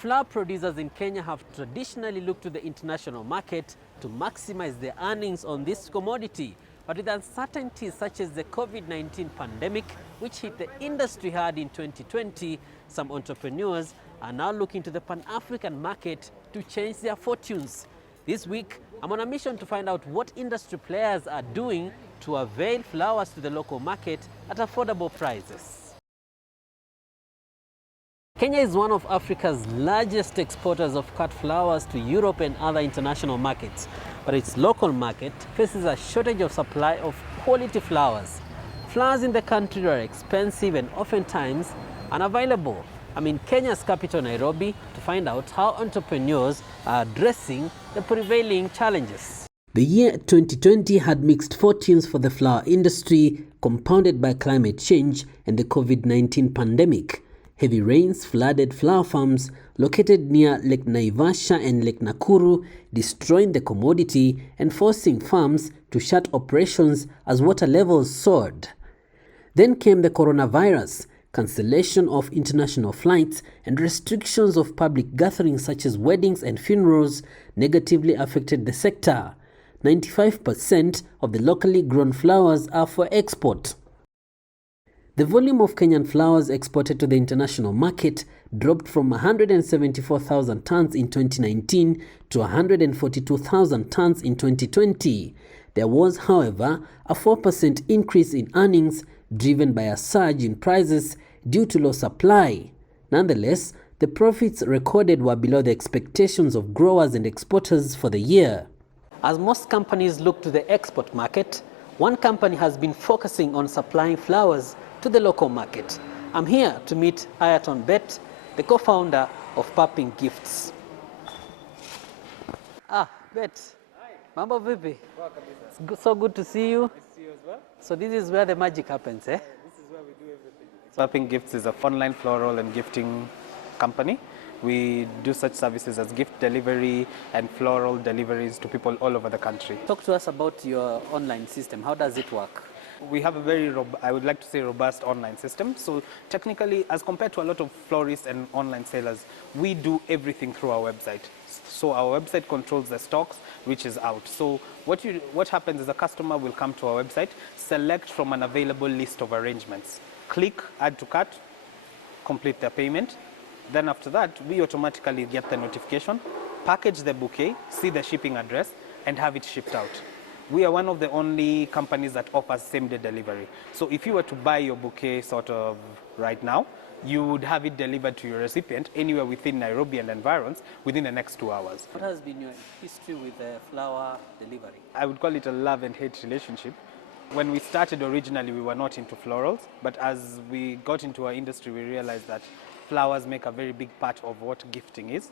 Flower producers in Kenya have traditionally looked to the international market to maximize their earnings on this commodity. But with uncertainties such as the COVID-19 pandemic, which hit the industry hard in 2020, some entrepreneurs are now looking to the Pan-African market to change their fortunes. This week, I'm on a mission to find out what industry players are doing to avail flowers to the local market at affordable prices. Kenya is one of Africa's largest exporters of cut flowers to Europe and other international markets, but its local market faces a shortage of supply of quality flowers. Flowers in the country are expensive and oftentimes unavailable. I'm in Kenya's capital, Nairobi, to find out how entrepreneurs are addressing the prevailing challenges. The year 2020 had mixed fortunes for the flower industry, compounded by climate change and the COVID-19 pandemic. Heavy rains flooded flower farms located near Lake Naivasha and Lake Nakuru, destroying the commodity and forcing farms to shut operations as water levels soared. Then came the coronavirus, cancellation of international flights and restrictions of public gatherings such as weddings and funerals negatively affected the sector. 95% of the locally grown flowers are for export. The volume of Kenyan flowers exported to the international market dropped from 174,000 tons in 2019 to 142,000 tons in 2020. There was, however, a 4% increase in earnings driven by a surge in prices due to low supply. Nonetheless, the profits recorded were below the expectations of growers and exporters for the year. As most companies look to the export market, one company has been focusing on supplying flowers to the local market. I'm here to meet Ayaton Bet, the co-founder of Popping Gifts. Bet. Hi. Mambo vipi? It's so good to see you. Nice to see you as well. So this is where the magic happens, eh? This is where we do everything. Popping Gifts is an online floral and gifting company. We do such services as gift delivery and floral deliveries to people all over the country. Talk to us about your online system. How does it work? We have a very, I would like to say, robust online system. So technically, as compared to a lot of florists and online sellers, we do everything through our website. So our website controls the stocks, which is out. So what happens is a customer will come to our website, select from an available list of arrangements, click add to cart, complete their payment. Then after that, we automatically get the notification, package the bouquet, see the shipping address, and have it shipped out. We are one of the only companies that offers same-day delivery. So if you were to buy your bouquet sort of right now, you would have it delivered to your recipient anywhere within Nairobi and environs within the next 2 hours. What has been your history with flower delivery? I would call it a love and hate relationship. When we started originally, we were not into florals, but as we got into our industry, we realized that flowers make a very big part of what gifting is.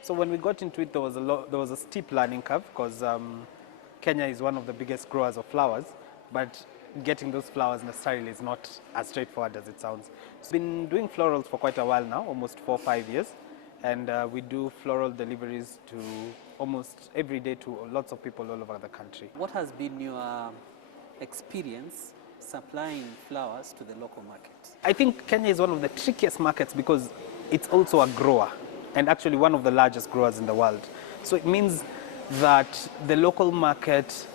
So when we got into it, there was a steep learning curve because Kenya is one of the biggest growers of flowers, but getting those flowers necessarily is not as straightforward as it sounds. So we've been doing florals for quite a while now, almost 4 or 5 years, and we do floral deliveries to almost every day to lots of people all over the country. What has been your experience supplying flowers to the local market? I think Kenya is one of the trickiest markets because it's also a grower and actually one of the largest growers in the world. So it means that the local market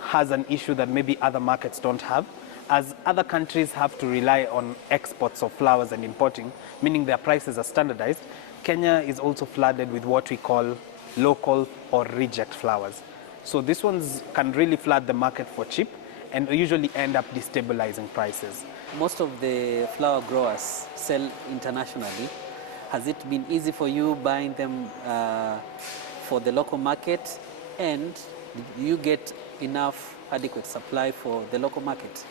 has an issue that maybe other markets don't have, as other countries have to rely on exports of flowers and importing, meaning their prices are standardized. Kenya is also flooded with what we call local or reject flowers. So these ones can really flood the market for cheap and usually end up destabilizing prices. Most of the flower growers sell internationally. Has it been easy for you buying them for the local market, and do you get enough adequate supply for the local market?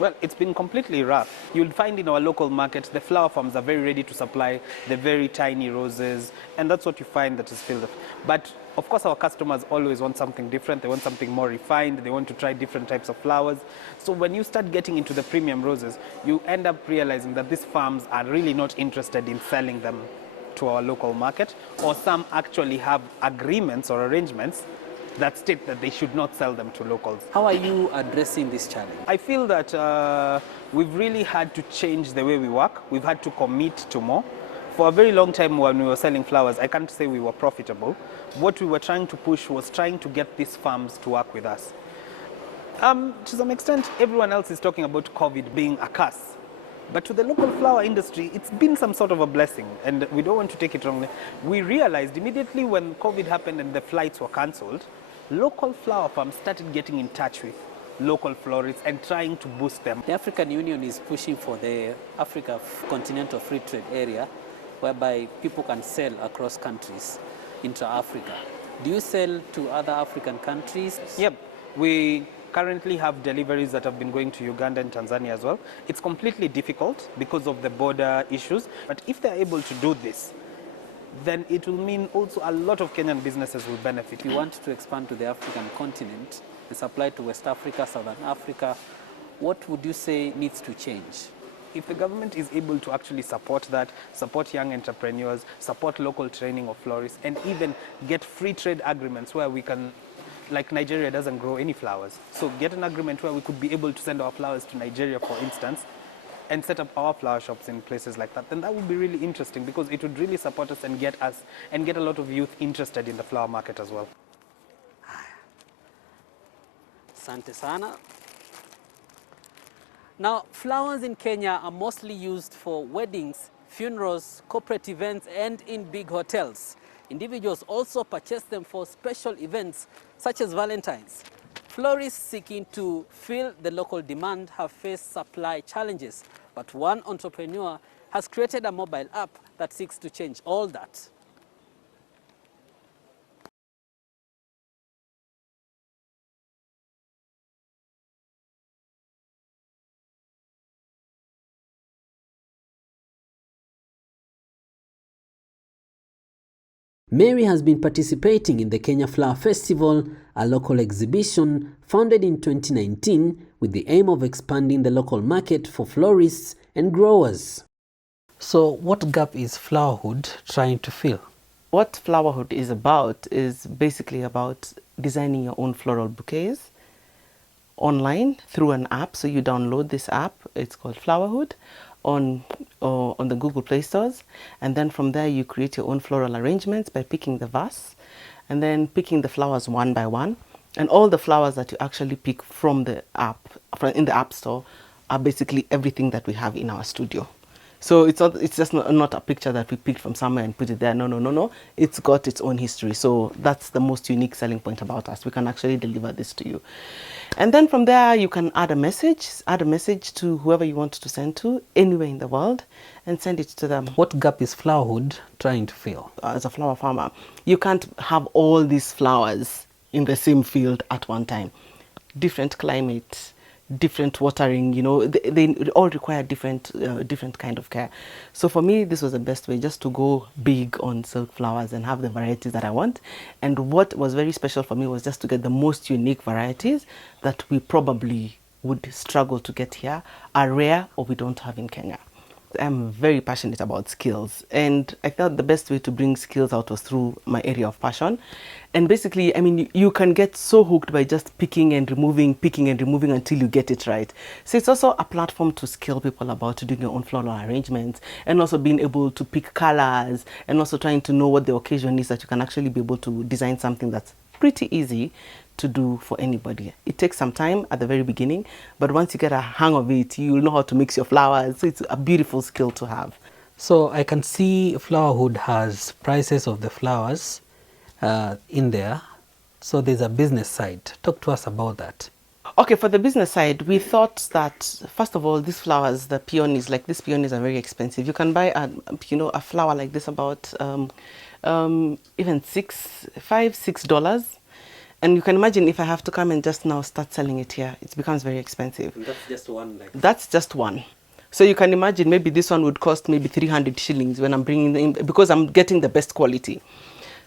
Well, it's been completely rough. You'll find in our local market, the flower farms are very ready to supply the very tiny roses, and that's what you find that is filled up. But of course, our customers always want something different. They want something more refined. They want to try different types of flowers. So when you start getting into the premium roses, you end up realizing that these farms are really not interested in selling them to our local market, or some actually have agreements or arrangements that state that they should not sell them to locals. How are you addressing this challenge? I feel that we've really had to change the way we work. We've had to commit to more. For a very long time when we were selling flowers, I can't say we were profitable. What we were trying to push was trying to get these farms to work with us. To some extent, everyone else is talking about COVID being a curse. But to the local flower industry, it's been some sort of a blessing, and we don't want to take it wrongly. We realized immediately when COVID happened and the flights were cancelled, local flower farms started getting in touch with local florists and trying to boost them. The African Union is pushing for the Africa Continental Free Trade Area, whereby people can sell across countries, intra-Africa. Do you sell to other African countries? Yep. We currently have deliveries that have been going to Uganda and Tanzania as well. It's completely difficult because of the border issues, but if they're able to do this, then it will mean also a lot of Kenyan businesses will benefit. If you want to expand to the African continent and supply to West Africa, Southern Africa, what would you say needs to change? If the government is able to actually support that, support young entrepreneurs, support local training of florists, and even get free trade agreements where we can, like Nigeria doesn't grow any flowers, so get an agreement where we could be able to send our flowers to Nigeria, for instance, and set up our flower shops in places like that, then that would be really interesting because it would really support us and get a lot of youth interested in the flower market as well. Asante sana. Now, flowers in Kenya are mostly used for weddings, funerals, corporate events, and in big hotels. Individuals also purchase them for special events such as Valentine's. Florists seeking to fill the local demand have faced supply challenges, but one entrepreneur has created a mobile app that seeks to change all that. Mary has been participating in the Kenya Flower Festival, a local exhibition founded in 2019 with the aim of expanding the local market for florists and growers. So what gap is Flowerhood trying to fill? What Flowerhood is about is basically about designing your own floral bouquets online through an app. So you download this app, it's called Flowerhood, on the Google Play stores, and then from there you create your own floral arrangements by picking the vase and then picking the flowers one by one, and all the flowers that you actually pick from the app, in the app store, are basically everything that we have in our studio. So it's just not a picture that we picked from somewhere and put it there. No. It's got its own history. So that's the most unique selling point about us. We can actually deliver this to you. And then from there, you can add a message to whoever you want to send to, anywhere in the world, and send it to them. What gap is Flowerhood trying to fill? As a flower farmer, you can't have all these flowers in the same field at one time. Different climate, different watering, you know, they all require different kind of care. So for me, this was the best way, just to go big on silk flowers and have the varieties that I want. And what was very special for me was just to get the most unique varieties that we probably would struggle to get here, are rare or we don't have in Kenya. I'm very passionate about skills, and I thought the best way to bring skills out was through my area of passion. And basically, I mean, you can get so hooked by just picking and removing until you get it right. So it's also a platform to skill people about doing your own floral arrangements, and also being able to pick colors, and also trying to know what the occasion is, that you can actually be able to design something that's pretty easy to do for anybody. It takes some time at the very beginning, but once you get a hang of it, you'll know how to mix your flowers. So it's a beautiful skill to have. So I can see Flowerhood has prices of the flowers in there. So there's a business side. Talk to us about that. Okay, for the business side, we thought that, first of all, these flowers, the peonies, like these peonies are very expensive. You can buy a flower like this about even $5-6. And you can imagine if I have to come and just now start selling it here, it becomes very expensive. And that's just one. That's just one. So you can imagine maybe this one would cost maybe 300 shillings when I'm bringing them in, because I'm getting the best quality.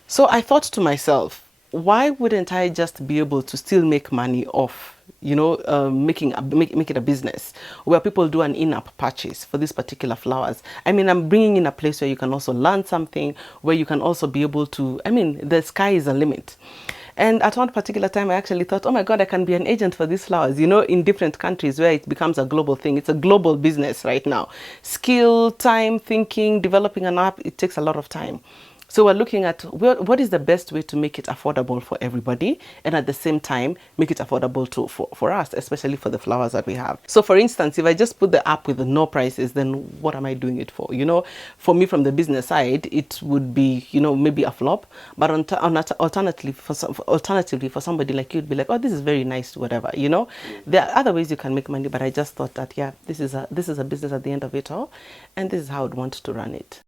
So I thought to myself, why wouldn't I just be able to still make money off, make it a business where people do an in-app purchase for these particular flowers? I mean, I'm bringing in a place where you can also learn something, where you can also be able to, the sky is a limit. And at one particular time, I actually thought, oh my God, I can be an agent for these flowers, you know, in different countries where it becomes a global thing. It's a global business right now. Skill, time, thinking, developing an app, it takes a lot of time. So we're looking at what is the best way to make it affordable for everybody, and at the same time make it affordable for us, especially for the flowers that we have. So for instance, if I just put the app with no prices, then what am I doing it for? You know, for me from the business side, it would be, you know, maybe a flop, but alternatively for somebody like you, it'd be like, oh, this is very nice, whatever, you know. There are other ways you can make money, but I just thought that, yeah, this is a business at the end of it all, and this is how I'd want to run it.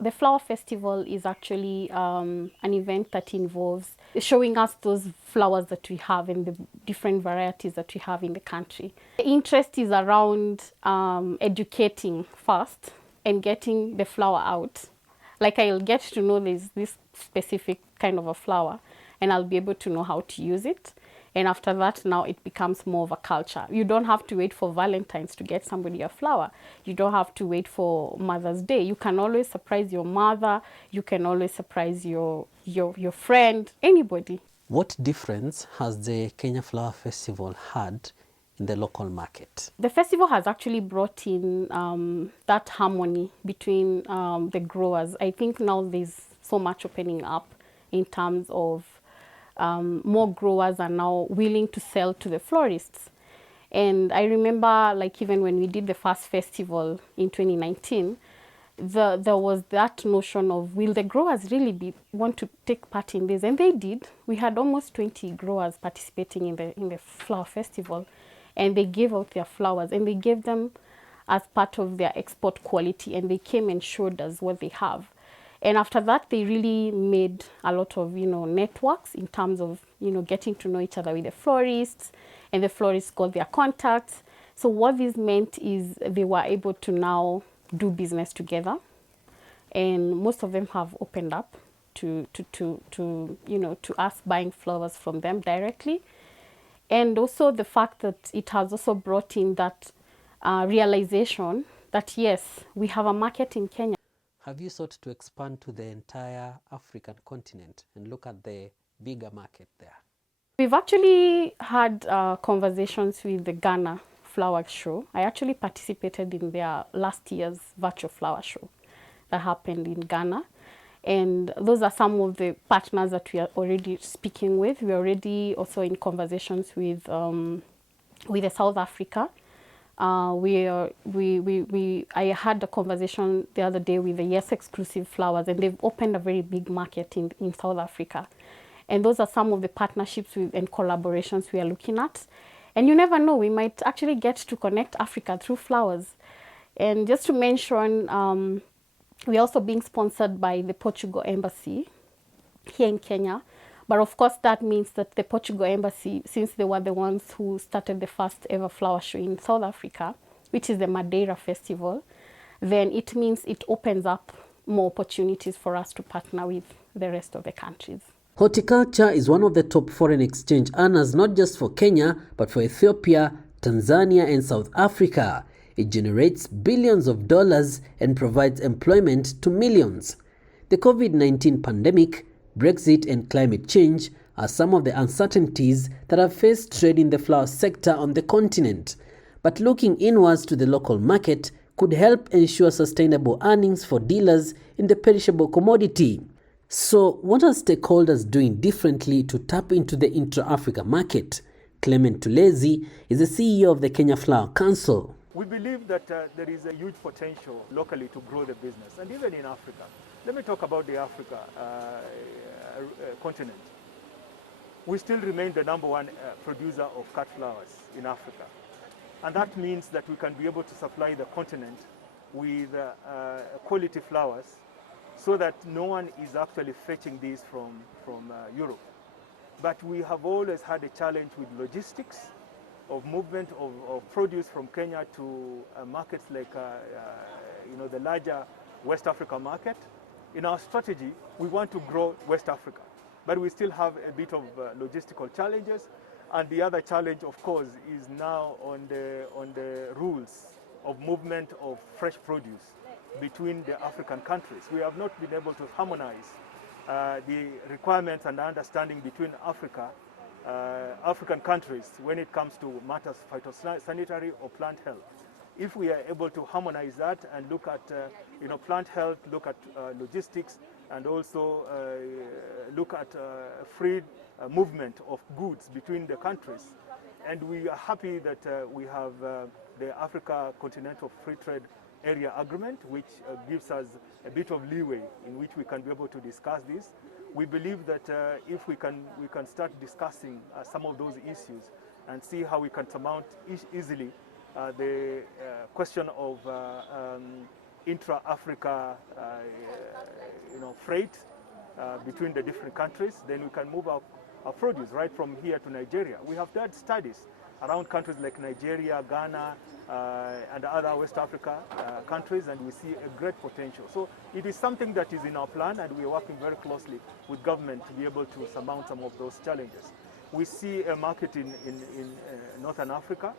The Flower Festival is actually an event that involves showing us those flowers that we have and the different varieties that we have in the country. The interest is around educating first and getting the flower out. Like I'll get to know there's this specific kind of a flower and I'll be able to know how to use it. And after that, now it becomes more of a culture. You don't have to wait for Valentine's to get somebody a flower. You don't have to wait for Mother's Day. You can always surprise your mother. You can always surprise your friend, anybody. What difference has the Kenya Flower Festival had in the local market? The festival has actually brought in that harmony between the growers. I think now there's so much opening up in terms of more growers are now willing to sell to the florists. And I remember, like, even when we did the first festival in 2019, there was that notion of, will the growers really want to take part in this? And they did. We had almost 20 growers participating in the flower festival, and they gave out their flowers, and they gave them as part of their export quality, and they came and showed us what they have. And after that, they really made a lot of, you know, networks in terms of, you know, getting to know each other with the florists, and the florists got their contacts. So what this meant is they were able to now do business together, and most of them have opened up to you know, to us buying flowers from them directly. And also the fact that it has also brought in that realization that yes, we have a market in Kenya. Have you sought to expand to the entire African continent and look at the bigger market there? We've actually had conversations with the Ghana Flower Show. I actually participated in their last year's virtual flower show that happened in Ghana. And those are some of the partners that we are already speaking with. We're already also in conversations with the South Africa. I had a conversation the other day with the Yes Exclusive Flowers, and they've opened a very big market in South Africa. And those are some of the partnerships and collaborations we are looking at. And you never know, we might actually get to connect Africa through flowers. And just to mention, we're also being sponsored by the Portugal Embassy here in Kenya. But of course, that means that the Portugal Embassy, since they were the ones who started the first ever flower show in South Africa, which is the Madeira Festival, then it means it opens up more opportunities for us to partner with the rest of the countries. Horticulture is one of the top foreign exchange earners, not just for Kenya, but for Ethiopia, Tanzania, and South Africa. It generates billions of dollars and provides employment to millions. The COVID-19 pandemic, Brexit, and climate change are some of the uncertainties that have faced trade in the flower sector on the continent. But looking inwards to the local market could help ensure sustainable earnings for dealers in the perishable commodity. So what are stakeholders doing differently to tap into the intra-Africa market? Clement Tulezi is the CEO of the Kenya Flower Council. We believe that there is a huge potential locally to grow the business, and even in Africa. Let me talk about the Africa continent. We still remain the #1 producer of cut flowers in Africa. And that means that we can be able to supply the continent with quality flowers so that no one is actually fetching these from Europe. But we have always had a challenge with logistics of movement of produce from Kenya to markets like the larger West Africa market. In our strategy, we want to grow West Africa, but we still have a bit of logistical challenges. And the other challenge, of course, is now on the rules of movement of fresh produce between the African countries. We have not been able to harmonize the requirements and understanding between African countries when it comes to matters phytosanitary or plant health. If we are able to harmonize that and look at plant health, look at logistics, and also look at free movement of goods between the countries, and we are happy that we have the Africa Continental Free Trade Area Agreement, which gives us a bit of leeway in which we can be able to discuss this. We believe that if we can start discussing some of those issues and see how we can surmount easily the question of intra-Africa freight between the different countries, then we can move our produce right from here to Nigeria. We have done studies around countries like Nigeria, Ghana, and other West Africa countries, and we see a great potential. So it is something that is in our plan, and we are working very closely with government to be able to surmount some of those challenges. We see a market in Northern Africa.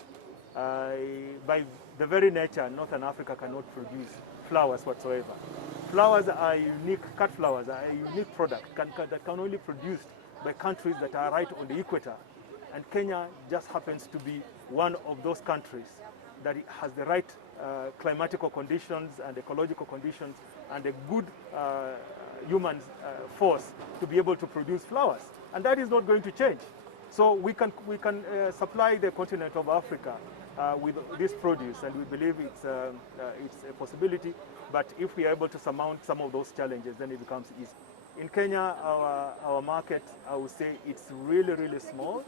By the very nature, Northern Africa cannot produce flowers whatsoever. Flowers are unique, cut flowers are a unique product that can only be produced by countries that are right on the equator. And Kenya just happens to be one of those countries that has the right climatical conditions and ecological conditions and a good human force to be able to produce flowers. And that is not going to change. So we can supply the continent of Africa with this produce, and we believe it's a possibility. But if we are able to surmount some of those challenges, then it becomes easy. In Kenya, our market, I would say, it's really, really small.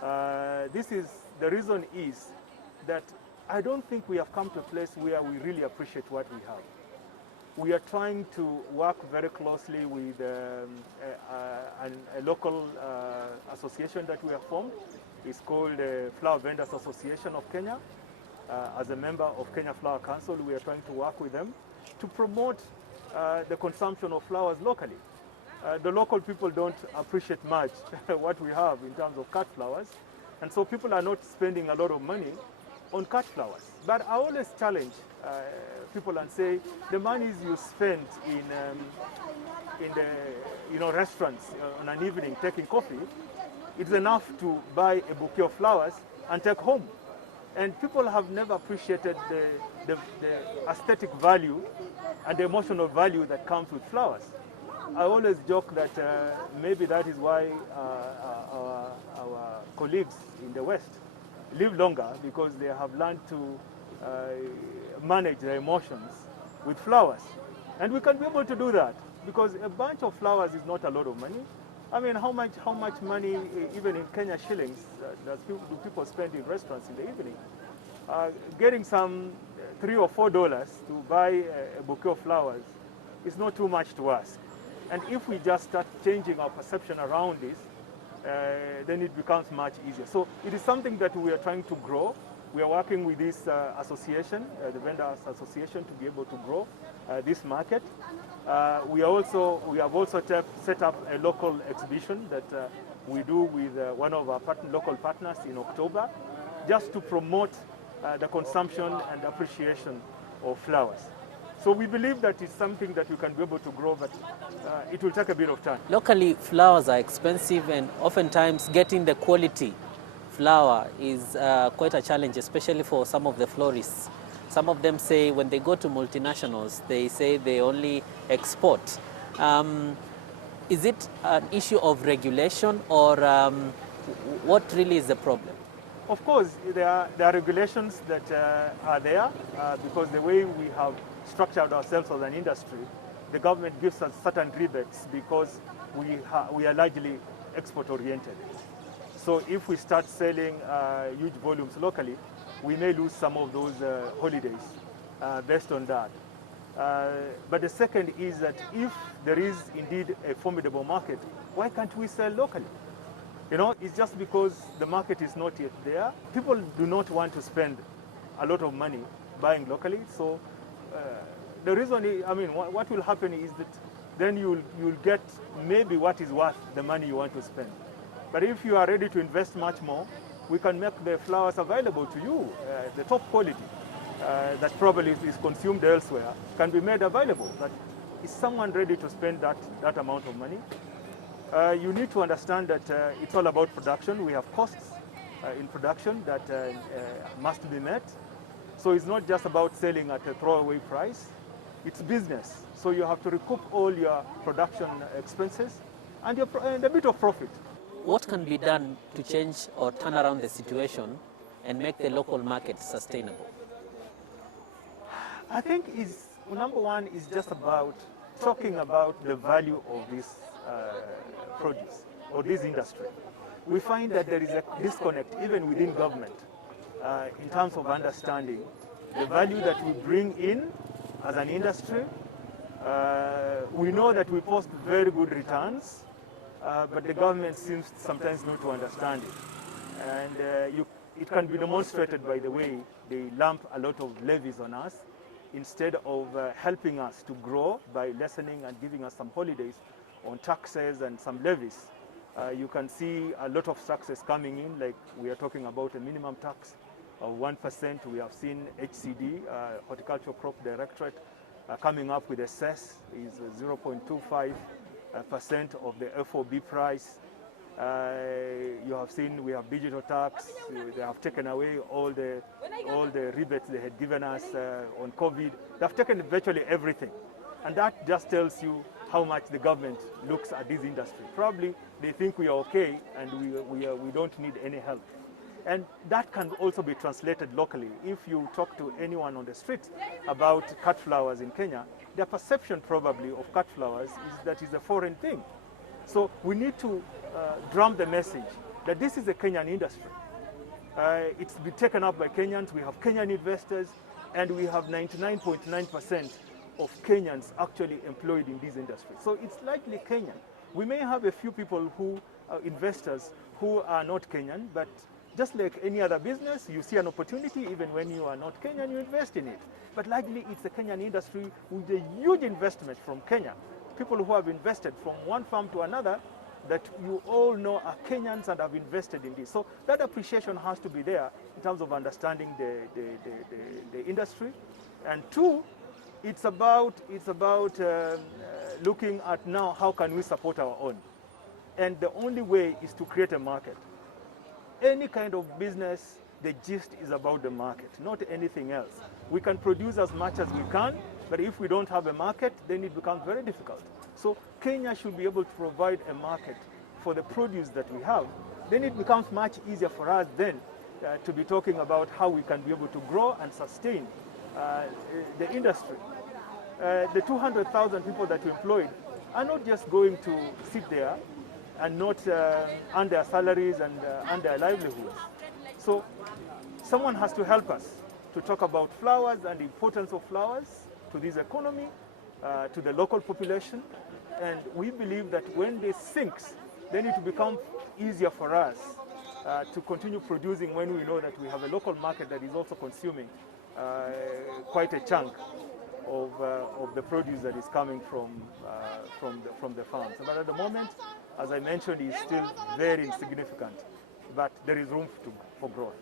The reason is that I don't think we have come to a place where we really appreciate what we have. We are trying to work very closely with a local association that we have formed. It's called the Flower Vendors Association of Kenya. As a member of Kenya Flower Council, we are trying to work with them to promote the consumption of flowers locally. The local people don't appreciate much what we have in terms of cut flowers, and so people are not spending a lot of money on cut flowers. But I always challenge people and say the monies you spend in the restaurants on an evening taking coffee, it's enough to buy a bouquet of flowers and take home. And people have never appreciated the aesthetic value and the emotional value that comes with flowers. I always joke that maybe that is why our colleagues in the West live longer, because they have learned to manage their emotions with flowers. And we can be able to do that, because a bunch of flowers is not a lot of money. I mean, how much money, even in Kenya shillings, do people spend in restaurants in the evening? Getting some $3 or $4 to buy a bouquet of flowers is not too much to ask. And if we just start changing our perception around this, then it becomes much easier. So it is something that we are trying to grow. We are working with this association, the Vendors Association, to be able to grow this market. We have also set up a local exhibition that we do with one of our local partners in October, just to promote the consumption and appreciation of flowers. So we believe that it's something that we can be able to grow, but it will take a bit of time. Locally, flowers are expensive, and oftentimes getting the quality flower is quite a challenge, especially for some of the florists. Some of them say when they go to multinationals, they say they only export. Is it an issue of regulation, or what really is the problem? Of course, there are regulations that are there because the way we have structured ourselves as an industry, the government gives us certain rebates because we are largely export-oriented. So if we start selling huge volumes locally, we may lose some of those holidays based on that. But the second is that if there is indeed a formidable market, why can't we sell locally? You know, it's just because the market is not yet there. People do not want to spend a lot of money buying locally. So the reason is, I mean, what will happen is that then you'll get maybe what is worth the money you want to spend. But if you are ready to invest much more, we can make the flowers available to you, the top quality. that probably is consumed elsewhere can be made available. But is someone ready to spend that amount of money? You need to understand that it's all about production. We have costs in production that must be met. So it's not just about selling at a throwaway price. It's business. So you have to recoup all your production expenses and a bit of profit. What can be done to change or turn around the situation and make the local market sustainable? I think number one is just about talking about the value of this produce or this industry. We find that there is a disconnect even within government in terms of understanding the value that we bring in as an industry. We know that we post very good returns, but the government seems sometimes not to understand it. And it can be demonstrated by the way they lump a lot of levies on us instead of helping us to grow by lessening and giving us some holidays on taxes and some levies. You can see a lot of taxes coming in, like we are talking about a minimum tax of 1%. We have seen HCD, Horticultural Crop Directorate, coming up with a cess is 0.25% of the FOB price. You have seen we have digital tax. They have taken away all the rebates they had given us on COVID. They have taken virtually everything, and that just tells you how much the government looks at this industry. Probably they think we are okay and we don't need any help. And that can also be translated locally. If you talk to anyone on the street about cut flowers in Kenya, their perception probably of cut flowers is that it's a foreign thing. So we need to drum the message that this is a Kenyan industry. It's been taken up by Kenyans. We have Kenyan investors, and we have 99.9% of Kenyans actually employed in this industry. So it's likely Kenyan. We may have a few people who are investors who are not Kenyan, but just like any other business, you see an opportunity. Even when you are not Kenyan, you invest in it. But likely it's a Kenyan industry with a huge investment from Kenya. People who have invested from one farm to another that you all know are Kenyans and have invested in this. So that appreciation has to be there in terms of understanding the industry. And two, it's about looking at now how can we support our own. And the only way is to create a market. Any kind of business, the gist is about the market, not anything else. We can produce as much as we can, but if we don't have a market, then it becomes very difficult. So Kenya should be able to provide a market for the produce that we have. Then it becomes much easier for us then to be talking about how we can be able to grow and sustain the industry. The 200,000 people that we employed are not just going to sit there and not earn their salaries and earn their livelihoods. So someone has to help us to talk about flowers and the importance of flowers to this economy, to the local population. And we believe that when this sinks, then it will become easier for us to continue producing when we know that we have a local market that is also consuming quite a chunk of the produce that is coming from the farms. But at the moment, as I mentioned, it's still very insignificant, but there is room for growth.